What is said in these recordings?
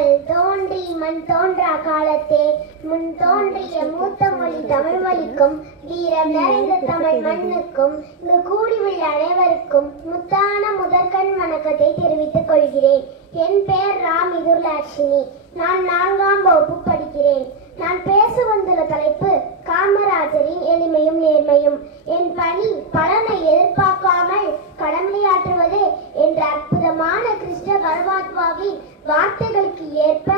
கல் தோன்றி மண் தோன்றா காலத்தே முன் தோன்றிய மூத்த மொழி தமிழ் மொழிக்கும் வீரம் நிறைந்த தமிழ் மண்ணுக்கும் இங்கு கூடியுள்ள அனைவருக்கும் முத்தான முதற்கண் வணக்கத்தை தெரிவித்துக் கொள்கிறேன். என் பெயர் ராம் இதுர்லாட்சினி. நான் 4ஆம் வகுப்பு படிக்கிறேன். நான் பேச வந்துள்ள தலைப்பு காமராஜரின் எளிமையும் நேர்மையும். என் பணி பலனை எதிர்பார்க்காமல் கடமையாற்றுவது என்ற அற்புதமான கிருஷ்ண பரமாத்மாவின் வார்த்தைகளுக்கு ஏற்ப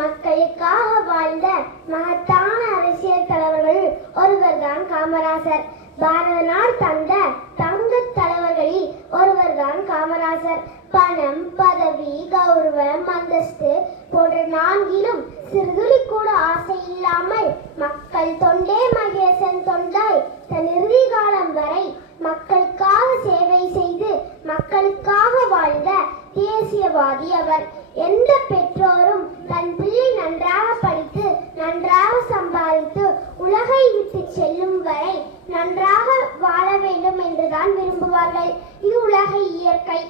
மக்களுக்காக வாழ்ந்த மகத்தான அரசியல் தலைவர்கள் ஒருவர்தான் காமராசர். பாரத நாடு தந்த தங்க தலைவர்களில் ஒருவர்தான் காமராசர். பணம், பதவி, கௌரவம், அந்தஸ்து போன்ற நான்கிலும் சிறுதுளி கூட ஆசை இல்லாமல் மக்கள் தொண்டே மகேசன் தொண்டாய் தன் இறுதி காலம் வரை மக்களுக்காக சேவை செய்து மக்களுக்காக வாழ்ந்த தேசியவாதி அவர். எந்த பெற்றோரும் தன் பிள்ளை நன்றாக படித்து நன்றாக சம்பாதித்து உலகை விட்டு செல்லும் வரை நன்றாக வாழ வேண்டும் என்றுதான் விரும்புவார்கள். இது உலக இயற்கை.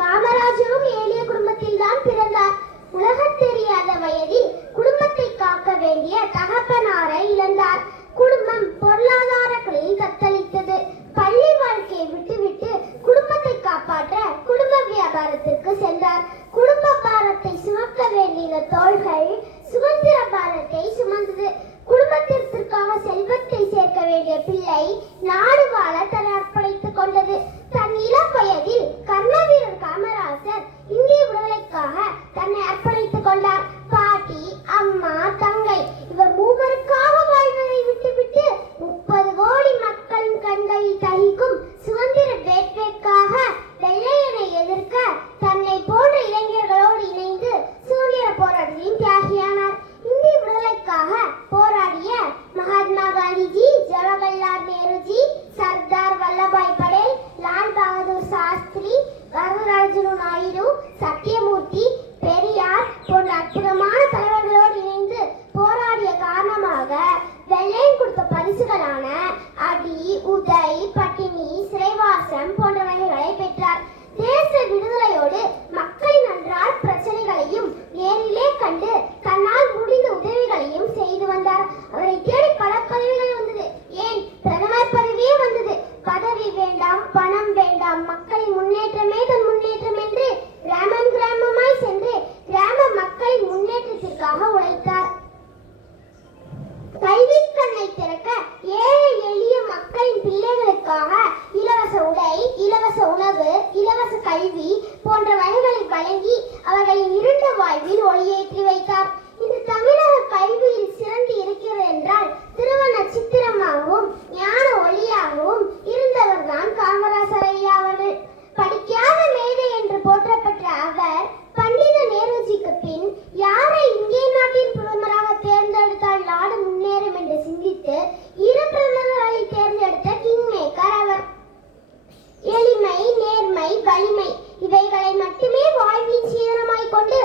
காமராஜரும் எளிய குடும்பத்தில் தான் பிறந்தார். உலகம் தெரியாத வயதில் குடும்பத்தை காக்க வேண்டிய தகப்பனாரை இழந்தார். குடும்பம் பொருளாதாரங்களில் தத்தளித்தது. பள்ளி வாழ்க்கையை விட்டுவிட்டு குடும்பத்தை காப்பாற்ற குடும்ப வியாபாரத்திற்கு சென்றார். குடும்ப பாரத்தை சுமக்க வேண்டிய தோள்கள் சுதந்திர பாரத்தை சுமந்தது. குடும்பத்திற்காக செல்வத்தை சேர்க்க வேண்டிய பிள்ளை நாடு வாழ தன்னை அர்ப்பணித்துக் கொண்டது. தன் இளம் வயதில் கர்மவீரர் காமராஜர் இந்திய விடுதலைக்காக தன்னை அர்ப்பணித்துக் கொண்டார். பாட்டி, அம்மா, தங்கை இவர் மூவருக்காக வாழ்வதை விட்டுவிட்டு 30 கோடி மக்களின் கண்களில் தகிக்கும் சுதந்திர வேட்கைக்காக வெள்ளையனை எதிர்க்க தன்னை போன்ற இளைஞர்களோடு இணைந்து சுதந்திர போராட்டத்தின் தியாகியானார். இந்திய விடுதலைக்காக போராடிய மகாத்மா காந்திஜி, ஜவஹர்லால் நேருஜி, சர்தார் வல்லபாய் படேல், லால் பகதூர் சாஸ்திரி, வரதராஜலு நாயுடு, சத்தியமூர்த்தி, பெரியார் போன்ற அற்புதமான தலைவர்களோடு இணைந்து போராடிய காரணமாக வெள்ளையன் கொடுத்த பரிசுகளான அடி, உதை, பட்டினி, சிறைவாசம் போன்றவைகளை பெற்றார். தேச விடுதலையோடு மக்களின் அன்றாட பிரச்சனைகளையும் நேரிலே கண்டு தன்னால் முடிந்த உதவிகளையும் செய்து வந்தார். அவரை தேடி பல பதவிகள் வந்தது. ஏன் பிரதமர் பதவியே வந்தது. பதவி வேண்டாம், பணம் வேண்டாம், மக்களின் முன்னேற்றமே தன் முன்னேற்றம் என்று கிராமம் கிராமமாய் சென்று கிராம மக்களின் முன்னேற்றத்திற்காக உழைத்தார். கல்வி கண்ணை திறக்க ஏழை எளிய மக்களின் பிள்ளைகளுக்காக இலவச உடை, இலவச உணவு, இலவச கல்வி போன்ற வகைகளை வழங்கி அவர்களின் இருண்ட வாழ்வில் ஒளியேற்றி வைத்தார். இந்த தமிழக கல்வியில் சிறந்து இருக்கிறது என்றால் திருவ நட்சத்திரமாகவும் ஞான ஒளியாகவும் இருந்தவர் தான் காமராசர் ஐயா அவர்கள். படிக்காத மேதை என்று போற்றப்பட்ட அவர் பண்டித நேருஜிக்கு பின் யாரை இந்திய நாட்டின் பிரதமராக தேர்ந்தெடுத்தால் நாடு முன்னேறும் என்று சிந்தித்து 2 பிரதமர்களை தேர்ந்தெடுத்த கிங் மேக்கர் அவர். எளிமை, நேர்மை, வலிமை இவைகளை மட்டுமே வாழ்வின் சீதனமாய் கொண்டு